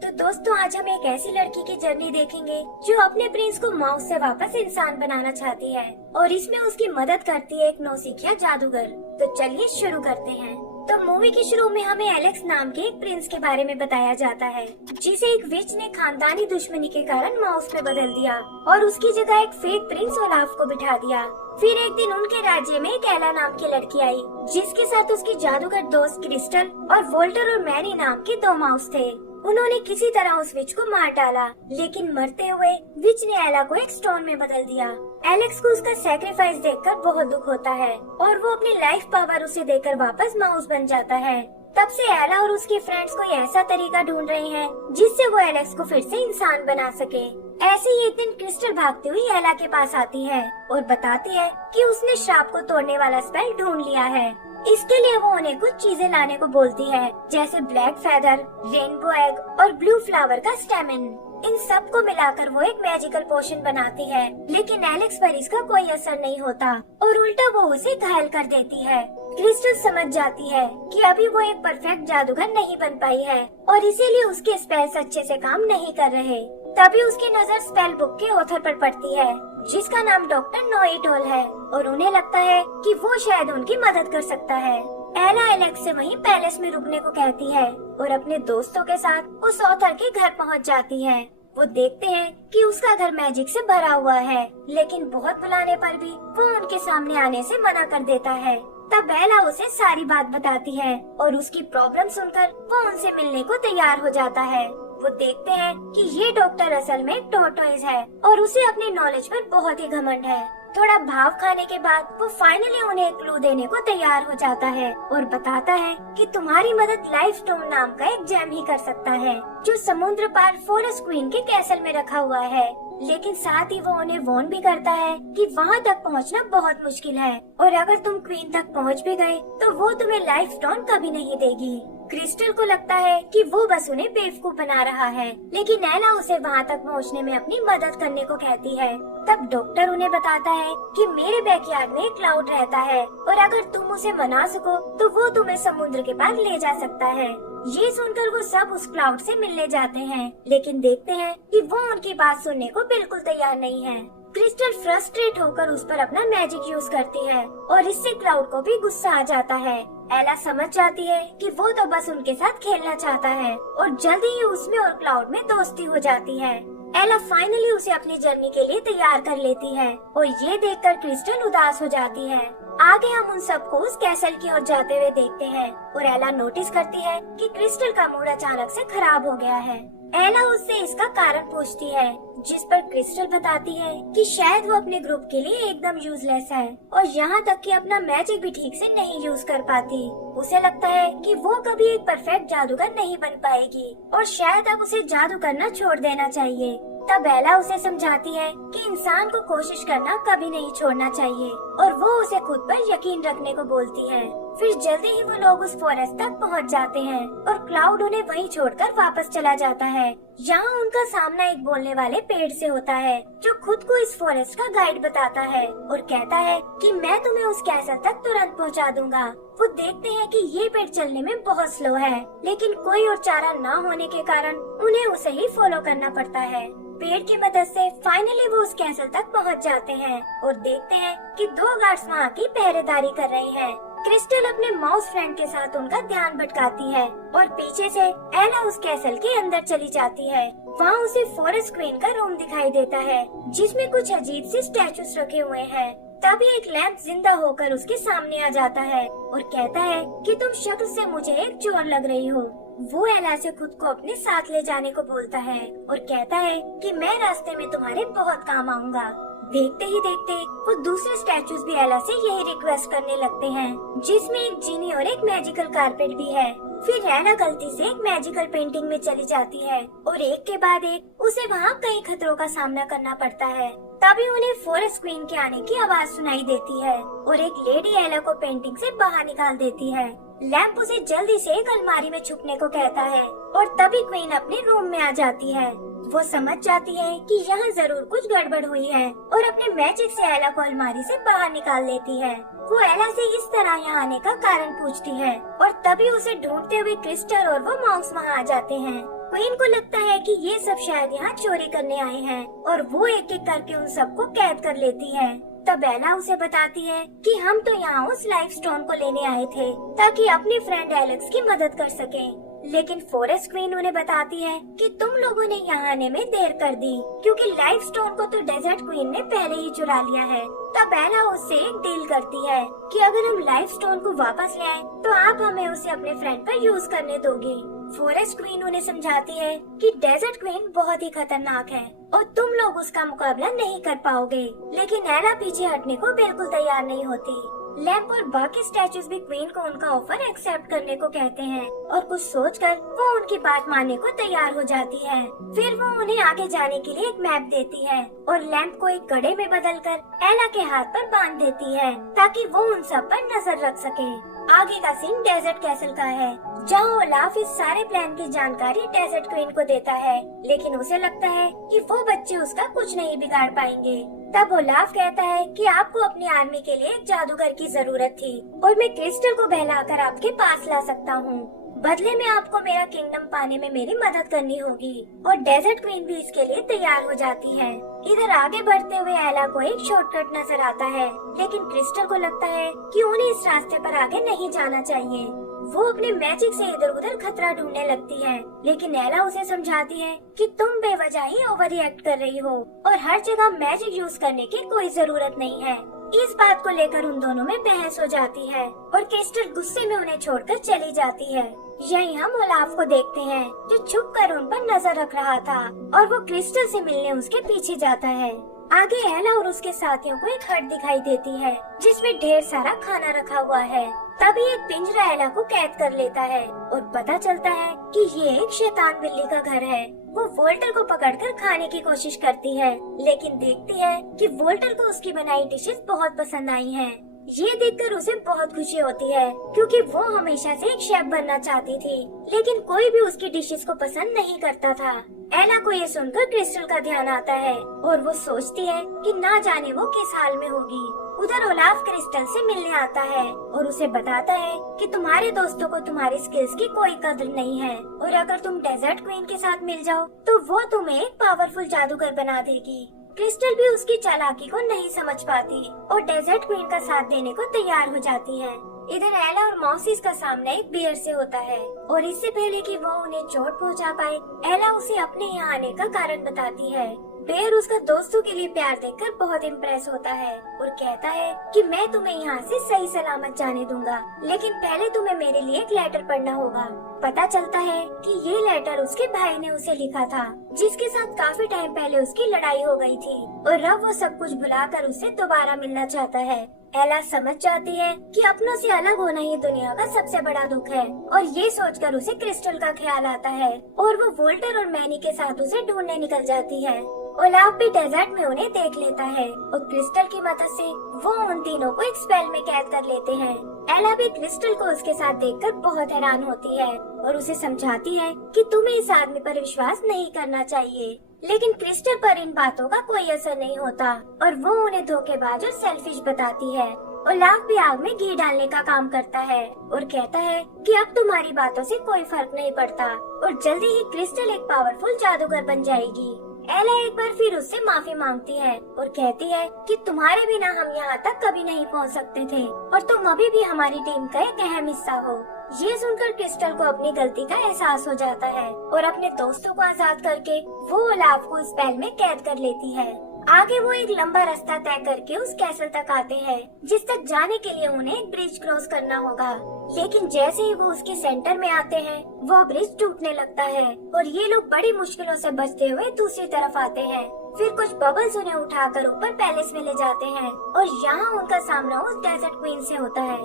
तो दोस्तों आज हम एक ऐसी लड़की की जर्नी देखेंगे जो अपने प्रिंस को माउस से वापस इंसान बनाना चाहती है और इसमें उसकी मदद करती है एक नौसिखिया जादूगर। तो चलिए शुरू करते हैं। तो मूवी के शुरू में हमें एलेक्स नाम के एक प्रिंस के बारे में बताया जाता है जिसे एक विच ने खानदानी दुश्मनी के कारण माउस में बदल दिया और उसकी जगह एक फेक प्रिंस ओलाफ को बिठा दिया। फिर एक दिन उनके राज्य में एक एला नाम की लड़की आई जिसके साथ उसकी जादूगर दोस्त क्रिस्टल और वोल्टर और मैरी नाम के 2 माउस थे। उन्होंने किसी तरह उस विच को मार डाला, लेकिन मरते हुए विच ने एला को एक स्टोन में बदल दिया। एलेक्स को उसका सैक्रिफाइस देखकर बहुत दुख होता है और वो अपनी लाइफ पावर उसे देकर वापस माउस बन जाता है। तब से एला और उसके फ्रेंड्स कोई ऐसा तरीका ढूंढ रहे हैं जिससे वो एलेक्स को फिर से इंसान बना सके। ऐसे ही एक दिन क्रिस्टल भागती हुई एला के पास आती है और बताती है कि उसने श्राप को तोड़ने वाला स्पेल ढूंढ लिया है। इसके लिए वो उन्हें कुछ चीजें लाने को बोलती है, जैसे ब्लैक फेदर, रेनबो एग और ब्लू फ्लावर का स्टेमिन। इन सब को मिलाकर वो एक मैजिकल पोशन बनाती है, लेकिन एलेक्स पर इसका कोई असर नहीं होता और उल्टा वो उसे घायल कर देती है। क्रिस्टल समझ जाती है कि अभी वो एक परफेक्ट जादूगर नहीं बन पाई है और इसीलिए उसके स्पेल्स अच्छे से काम नहीं कर रहे। तभी उसकी नजर स्पेल बुक के ऑथर पर पड़ती है जिसका नाम डॉक्टर नोइटोल है और उन्हें लगता है कि वो शायद उनकी मदद कर सकता है। एला एलेक्स से वहीं पैलेस में रुकने को कहती है और अपने दोस्तों के साथ उस ऑथर के घर पहुंच जाती है। वो देखते हैं कि उसका घर मैजिक से भरा हुआ है, लेकिन बहुत बुलाने पर भी वो उनके सामने आने से मना कर देता है। तब एला उसे सारी बात बताती है और उसकी प्रॉब्लम सुनकर वो उनसे मिलने को तैयार हो जाता है। वो देखते हैं कि ये डॉक्टर असल में टॉर्टोइज है और उसे अपनी नॉलेज पर बहुत ही घमंड है। थोड़ा भाव खाने के बाद वो फाइनली उन्हें एक क्लू देने को तैयार हो जाता है और बताता है कि तुम्हारी मदद लाइफ स्टोन नाम का एक जेम ही कर सकता है जो समुद्र पार फॉरेस्ट क्वीन के कैसल में रखा हुआ है। लेकिन साथ ही वो उन्हें वार्न भी करता है कि वहाँ तक पहुँचना बहुत मुश्किल है और अगर तुम क्वीन तक पहुँच भी गए तो वो तुम्हें लाइफ स्टोन कभी नहीं देगी। क्रिस्टल को लगता है कि वो बस उन्हें बेवकूफ बना रहा है, लेकिन एला उसे वहाँ तक पहुँचने में अपनी मदद करने को कहती है। तब डॉक्टर उन्हें बताता है कि मेरे बैकयार्ड में एक क्लाउड रहता है और अगर तुम उसे मना सको तो वो तुम्हें समुद्र के पार ले जा सकता है। ये सुनकर वो सब उस क्लाउड से मिलने जाते हैं, लेकिन देखते हैं कि वो उनकी बात सुनने को बिल्कुल तैयार नहीं है। क्रिस्टल फ्रस्ट्रेट होकर उस पर अपना मैजिक यूज करती है और इससे क्लाउड को भी गुस्सा आ जाता है। एला समझ जाती है कि वो तो बस उनके साथ खेलना चाहता है और जल्दी ही उसमें और क्लाउड में दोस्ती हो जाती है। एला फाइनली उसे अपनी जर्नी के लिए तैयार कर लेती है और ये देखकर क्रिस्टल उदास हो जाती है। आगे हम उन सबको उस कैसल की ओर जाते हुए देखते हैं और एला नोटिस करती है कि क्रिस्टल का मूड अचानक से खराब हो गया है। एला उससे इसका कारण पूछती है, जिस पर क्रिस्टल बताती है कि शायद वो अपने ग्रुप के लिए एकदम यूजलेस है और यहाँ तक कि अपना मैजिक भी ठीक से नहीं यूज कर पाती। उसे लगता है कि वो कभी एक परफेक्ट जादूगर नहीं बन पाएगी और शायद अब उसे जादू करना छोड़ देना चाहिए। तब एला उसे समझाती है कि इंसान को कोशिश करना कभी नहीं छोड़ना चाहिए और वो उसे खुद पर यकीन रखने को बोलती है। फिर जल्दी ही वो लोग उस फॉरेस्ट तक पहुंच जाते हैं और क्लाउड उन्हें वहीं छोड़कर वापस चला जाता है। यहाँ उनका सामना एक बोलने वाले पेड़ से होता है जो खुद को इस फॉरेस्ट का गाइड बताता है और कहता है कि मैं तुम्हें उस कैसल तक तुरंत पहुँचा दूंगा। वो देखते हैं कि ये पेड़ चलने में बहुत स्लो है, लेकिन कोई और चारा न होने के कारण उन्हें उसे ही फॉलो करना पड़ता है। पेड़ की मदद से फाइनली वो उस कैसल तक पहुंच जाते हैं और देखते हैं कि 2 गार्ड्स वहाँ की पहरेदारी कर रहे हैं। क्रिस्टल अपने माउस फ्रेंड के साथ उनका ध्यान भटकाती है और पीछे से एला उस कैसल के अंदर चली जाती है। वहाँ उसे फॉरेस्ट क्वीन का रूम दिखाई देता है जिसमें कुछ अजीब से स्टैचूज रखे हुए हैं। तभी एक लैंप जिंदा होकर उसके सामने आ जाता है और कहता है कि तुम शक्ल से मुझे एक चोर लग रही हो। वो एला से खुद को अपने साथ ले जाने को बोलता है और कहता है कि मैं रास्ते में तुम्हारे बहुत काम आऊंगा। देखते ही देखते वो दूसरे स्टैचूज भी एला से यही रिक्वेस्ट करने लगते हैं, जिसमें एक जीनी और एक मैजिकल कारपेट भी है। फिर एला गलती से एक मैजिकल पेंटिंग में चली जाती है और एक के बाद एक उसे वहाँ कई खतरों का सामना करना पड़ता है। तभी उन्हें फॉरेस्ट क्वीन के आने की आवाज सुनाई देती है और एक लेडी एला को पेंटिंग से बाहर निकाल देती है। लैंप उसे जल्दी से एक अलमारी में छुपने को कहता है और तभी क्वीन अपने रूम में आ जाती है। वो समझ जाती है कि यहाँ जरूर कुछ गड़बड़ हुई है और अपने मैजिक से एला को अलमारी से बाहर निकाल लेती है। वो एला से इस तरह यहाँ आने का कारण पूछती है और तभी उसे ढूंढते हुए क्रिस्टल और वो माउस वहाँ आ जाते हैं। क्वीन को लगता है कि ये सब शायद यहाँ चोरी करने आए हैं और वो एक एक करके उन सबको कैद कर लेती है। तब एला उसे बताती है कि हम तो यहाँ उस लाइफ स्टोन को लेने आए थे ताकि अपनी फ्रेंड एलेक्स की मदद कर सकें। लेकिन फॉरेस्ट क्वीन उन्हें बताती है कि तुम लोगों ने यहाँ आने में देर कर दी क्योंकि लाइफ स्टोन को तो डेजर्ट क्वीन ने पहले ही चुरा लिया है। तब एला उससे एक डील करती है कि अगर हम लाइफ स्टोन को वापस ले आए तो आप हमें उसे अपने फ्रेंड पर यूज करने दोगे। फॉरेस्ट क्वीन उन्हें समझाती है कि डेजर्ट क्वीन बहुत ही खतरनाक है और तुम लोग उसका मुकाबला नहीं कर पाओगे। लेकिन एला पीछे हटने को बिल्कुल तैयार नहीं होती। लैम्प और बाकी स्टैचूज भी क्वीन को उनका ऑफर एक्सेप्ट करने को कहते हैं और कुछ सोचकर वो उनकी बात मानने को तैयार हो जाती है। फिर वो उन्हें आगे जाने के लिए एक मैप देती है और लैम्प को एक कड़े में बदलकर एला के हाथ पर बांध देती है ताकि वो उन सब पर नजर रख सके। आगे का सीन डेजर्ट कैसल का है जहाँ ओलाफ इस सारे प्लान की जानकारी डेजर्ट क्वीन को देता है, लेकिन उसे लगता है कि वो बच्चे उसका कुछ नहीं बिगाड़ पाएंगे। तब ओलाफ कहता है कि आपको अपनी आर्मी के लिए एक जादूगर की जरूरत थी और मैं क्रिस्टल को बहलाकर आपके पास ला सकता हूँ। बदले में आपको मेरा किंगडम पाने में मेरी मदद करनी होगी और डेजर्ट क्वीन भी इसके लिए तैयार हो जाती है। इधर आगे बढ़ते हुए एला को एक शॉर्टकट नजर आता है, लेकिन क्रिस्टल को लगता है कि उन्हें इस रास्ते पर आगे नहीं जाना चाहिए। वो अपने मैजिक से इधर उधर खतरा ढूंढने लगती है, लेकिन एला उसे समझाती है कि तुम बेवजह ही ओवर रिएक्ट कर रही हो और हर जगह मैजिक यूज करने की कोई जरूरत नहीं है। इस बात को लेकर उन दोनों में बहस हो जाती है और क्रिस्टल गुस्से में उन्हें छोड़कर चली जाती है। यहीं हम ओलाफ को देखते हैं जो छुप कर उन पर नजर रख रहा था और वो क्रिस्टल से मिलने उसके पीछे जाता है। आगे एला और उसके साथियों को एक हट दिखाई देती है जिसमें ढेर सारा खाना रखा हुआ है। तभी एक पिंजरा एला को कैद कर लेता है और पता चलता है कि ये एक शैतान बिल्ली का घर है। वो वोल्टर को पकड़कर खाने की कोशिश करती है, लेकिन देखती है कि वोल्टर को उसकी बनाई डिशेस बहुत पसंद आई हैं। ये देखकर उसे बहुत खुशी होती है क्योंकि वो हमेशा से एक शेफ बनना चाहती थी, लेकिन कोई भी उसकी डिशेस को पसंद नहीं करता था। एला को ये सुनकर क्रिस्टल का ध्यान आता है और वो सोचती है कि ना जाने वो किस हाल में होगी। उधर ओलाफ क्रिस्टल से मिलने आता है और उसे बताता है कि तुम्हारे दोस्तों को तुम्हारी स्किल्स की कोई कदर नहीं है और अगर तुम डेजर्ट क्वीन के साथ मिल जाओ तो वो तुम्हें एक पावरफुल जादूगर बना देगी। क्रिस्टल भी उसकी चालाकी को नहीं समझ पाती और डेजर्ट क्वीन का साथ देने को तैयार हो जाती है। इधर एला और मौसीस का सामना एक बियर से होता है और इससे पहले कि वो उन्हें चोट पहुंचा पाए, एला उसे अपने यहाँ आने का कारण बताती है। बेयर उसका दोस्तों के लिए प्यार देखकर बहुत इम्प्रेस होता है और कहता है कि मैं तुम्हें यहाँ से सही सलामत जाने दूंगा, लेकिन पहले तुम्हें मेरे लिए एक लेटर पढ़ना होगा। पता चलता है कि ये लेटर उसके भाई ने उसे लिखा था, जिसके साथ काफी टाइम पहले उसकी लड़ाई हो गई थी और अब वो सब कुछ भुलाकर उससे दोबारा मिलना चाहता है। एला समझ जाती है कि अपनों से अलग होना ही दुनिया का सबसे बड़ा दुख है और ये सोचकर उसे क्रिस्टल का ख्याल आता है और वो वोल्टर और मैनी के साथ उसे ढूंढने निकल जाती है। ओलाफ भी डेजर्ट में उन्हें देख लेता है और क्रिस्टल की मदद से वो उन तीनों को एक स्पेल में कैद कर लेते हैं। एला भी क्रिस्टल को उसके साथ देखकर बहुत हैरान होती है और उसे समझाती है कि तुम्हें इस आदमी पर विश्वास नहीं करना चाहिए, लेकिन क्रिस्टल पर इन बातों का कोई असर नहीं होता और वो उन्हें धोखेबाज और सेल्फिश बताती है। ओलाफ भी आग में घी डालने का काम करता है और कहता है कि अब तुम्हारी बातों से कोई फर्क नहीं पड़ता और जल्दी ही क्रिस्टल एक पावरफुल जादूगर बन जाएगी। एला एक बार फिर उससे माफी मांगती है और कहती है कि तुम्हारे बिना हम यहाँ तक कभी नहीं पहुँच सकते थे और तुम अभी भी हमारी टीम का एक अहम हिस्सा हो। ये सुनकर क्रिस्टल को अपनी गलती का एहसास हो जाता है और अपने दोस्तों को आजाद करके वो ओलाफ को स्पेल में कैद कर लेती है। आगे वो एक लंबा रास्ता तय करके उस कैसल तक आते हैं, जिस तक जाने के लिए उन्हें एक ब्रिज क्रॉस करना होगा। लेकिन जैसे ही वो उसके सेंटर में आते हैं, वो ब्रिज टूटने लगता है और ये लोग बड़ी मुश्किलों से बचते हुए दूसरी तरफ आते हैं। फिर कुछ बबल्स उन्हें उठाकर ऊपर पैलेस में ले जाते हैं और यहाँ उनका सामना उस डेजर्ट क्वीन से होता है।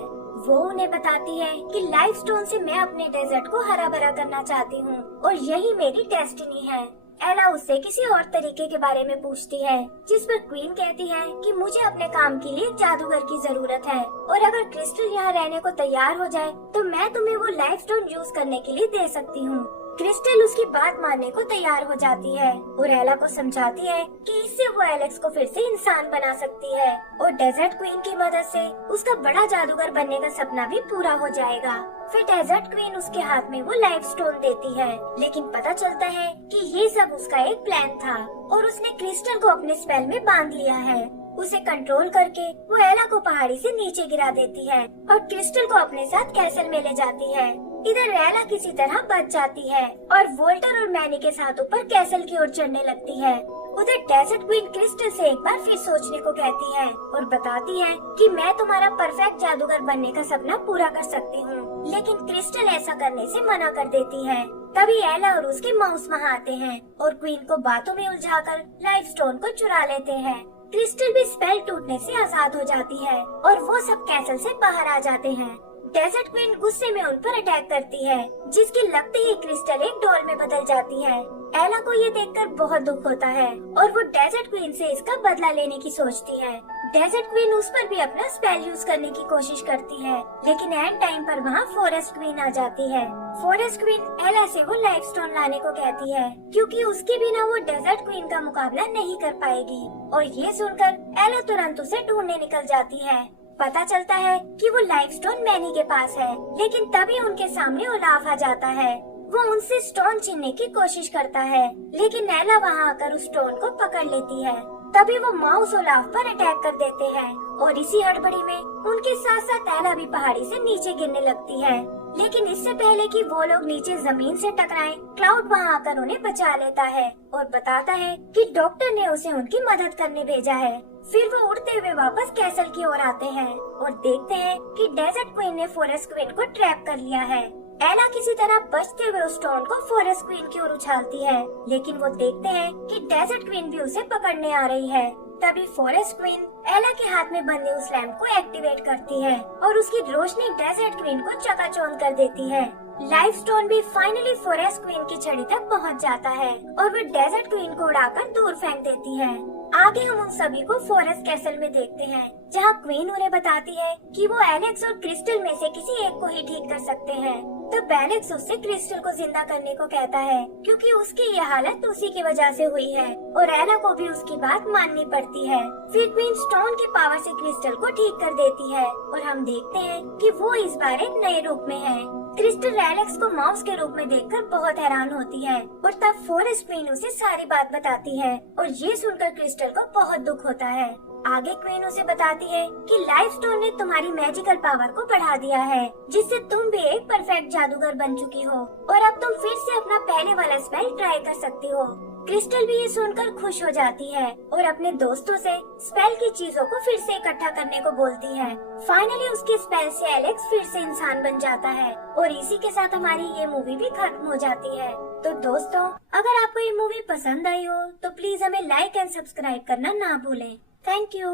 वो उन्हें बताती है कि लाइफ स्टोन से मैं अपने डेजर्ट को हरा भरा करना चाहती हूँ और यही मेरी डेस्टिनी है। एला उससे किसी और तरीके के बारे में पूछती है, जिस पर क्वीन कहती है कि मुझे अपने काम के लिए जादूगर की जरूरत है और अगर क्रिस्टल यहाँ रहने को तैयार हो जाए तो मैं तुम्हें वो लाइफ स्टोन यूज करने के लिए दे सकती हूँ। क्रिस्टल उसकी बात मानने को तैयार हो जाती है और एला को समझाती है कि इससे वो एलेक्स को फिर से इंसान बना सकती है और डेजर्ट क्वीन की मदद से उसका बड़ा जादूगर बनने का सपना भी पूरा हो जाएगा। फिर डेजर्ट क्वीन उसके हाथ में वो लाइफ स्टोन देती है, लेकिन पता चलता है कि ये सब उसका एक प्लान था और उसने क्रिस्टल को अपने स्पेल में बांध लिया है। उसे कंट्रोल करके वो एला को पहाड़ी से नीचे गिरा देती है और क्रिस्टल को अपने साथ कैसल में ले जाती है। इधर एला किसी तरह बच जाती है और वोल्टर और मैनी के साथ ऊपर कैसल की ओर चढ़ने लगती है। उधर डेजर्ट क्वीन क्रिस्टल से एक बार फिर सोचने को कहती है और बताती है कि मैं तुम्हारा परफेक्ट जादूगर बनने का सपना पूरा कर सकती हूँ, लेकिन क्रिस्टल ऐसा करने से मना कर देती है। तभी एला और उसके माउस वहाँ आते हैं और क्वीन को बातों में उलझाकर लाइफ स्टोन को चुरा लेते हैं। क्रिस्टल भी स्पेल टूटने से आजाद हो जाती है और वो सब कैसल से बाहर आ जाते हैं। डेजर्ट क्वीन गुस्से में उन पर अटैक करती है, जिसके लगते ही क्रिस्टल एक डॉल में बदल जाती है। एला को ये देखकर बहुत दुख होता है और वो डेजर्ट क्वीन से इसका बदला लेने की सोचती है। डेजर्ट क्वीन उस पर भी अपना स्पेल यूज करने की कोशिश करती है, लेकिन एंड टाइम पर वहाँ फॉरेस्ट क्वीन आ जाती है। फॉरेस्ट क्वीन एला से वो लाइफ स्टोन लाने को कहती है, क्योंकि उसके बिना वो डेजर्ट क्वीन का मुकाबला नहीं कर पाएगी। और ये सुनकर एला तुरंत उसे ढूंढने निकल जाती है। पता चलता है कि वो लाइफ स्टोन मैनी के पास है, लेकिन तभी उनके सामने ओलाफ आ जाता है। वो उनसे स्टोन छीनने की कोशिश करता है, लेकिन एला वहाँ आकर उस स्टोन को पकड़ लेती है। तभी वो माउस ओलाफ पर अटैक कर देते हैं और इसी हड़बड़ी में उनके साथ साथ एला भी पहाड़ी से नीचे गिरने लगती है। लेकिन इससे पहले कि वो लोग नीचे जमीन से टकराएं, क्लाउड वहाँ आकर उन्हें बचा लेता है और बताता है कि डॉक्टर ने उसे उनकी मदद करने भेजा है। फिर वो उड़ते हुए वापस कैसल की ओर आते हैं और देखते हैं कि डेजर्ट क्वीन ने फॉरेस्ट क्वीन को ट्रैप कर लिया है। एला किसी तरह बचते हुए उस स्टोन को फॉरेस्ट क्वीन की ओर उछालती है, लेकिन वो देखते हैं कि डेजर्ट क्वीन भी उसे पकड़ने आ रही है। तभी फॉरेस्ट क्वीन एला के हाथ में बंधे उस लैंप को एक्टिवेट करती है और उसकी रोशनी डेजर्ट क्वीन को चकाचौंध कर देती है। लाइफ स्टोन भी फाइनली फॉरेस्ट क्वीन की छड़ी तक पहुंच जाता है और वो डेजर्ट क्वीन को उड़ाकर दूर फेंक देती है। आगे हम उन सभी को फॉरेस्ट कैसल में देखते हैं, जहाँ क्वीन उन्हें बताती है कि वो एलेक्स और क्रिस्टल में से किसी एक को ही ठीक कर सकते हैं। तो एलेक्स उससे क्रिस्टल को जिंदा करने को कहता है, क्योंकि उसकी ये हालत उसी की वजह से हुई है और एला को भी उसकी बात माननी पड़ती है। फिर क्वीन स्टोन की पावर से क्रिस्टल को ठीक कर देती है और हम देखते हैं कि वो इस बार एक नए रूप में है। क्रिस्टल एलेक्स को माउस के रूप में देखकर बहुत हैरान होती है और तब फॉरेस्ट क्वीन उसे सारी बात बताती है और ये सुनकर क्रिस्टल को बहुत दुख होता है। आगे क्वीन उसे बताती है कि लाइफ स्टोन ने तुम्हारी मैजिकल पावर को बढ़ा दिया है, जिससे तुम भी एक परफेक्ट जादूगर बन चुकी हो और अब तुम फिर से अपना पहले वाला स्पेल ट्राई कर सकती हो। क्रिस्टल भी ये सुनकर खुश हो जाती है और अपने दोस्तों से स्पेल की चीजों को फिर से इकट्ठा करने को बोलती है। फाइनली उसके स्पेल से एलेक्स फिर से इंसान बन जाता है और इसी के साथ हमारी ये मूवी भी खत्म हो जाती है। तो दोस्तों, अगर आपको ये मूवी पसंद आई हो तो प्लीज हमें लाइक एंड सब्सक्राइब करना ना भूलें। Thank you.